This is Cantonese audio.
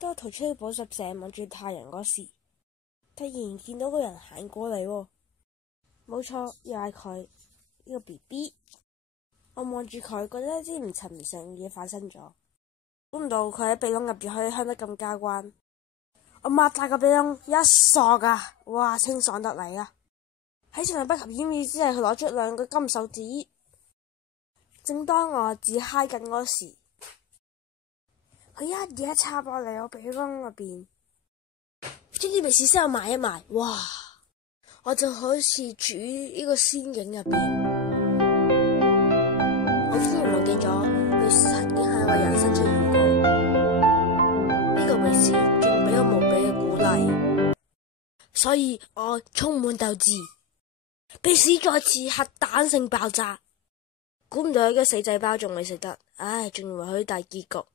當我逃出寶石社望住太陽嗰時，突然見到個人行過嚟喎。冇錯，又係佢呢個 BB。我望住佢，覺得一啲唔尋常嘅嘢發生咗。估唔到佢喺鼻窿入邊可以香得咁交關。我擘大個鼻窿一索啊，哇，清爽得嚟啊！喺情來不及掩耳之際，佢攞出兩個金手指。正當我自嗨緊嗰時，佢一嘢插落嚟我鼻窿入邊，將啲鼻屎聲埋一埋，哇！我就好似住呢個仙境入邊。我竟然忘記咗鼻屎曾經喺我人生出現過，呢個鼻屎仲俾我無比嘅鼓勵，所以我充滿鬥志，鼻屎再次核彈性爆炸。估唔到呢個死仔包仲未食得，唉，仲以為佢大結局。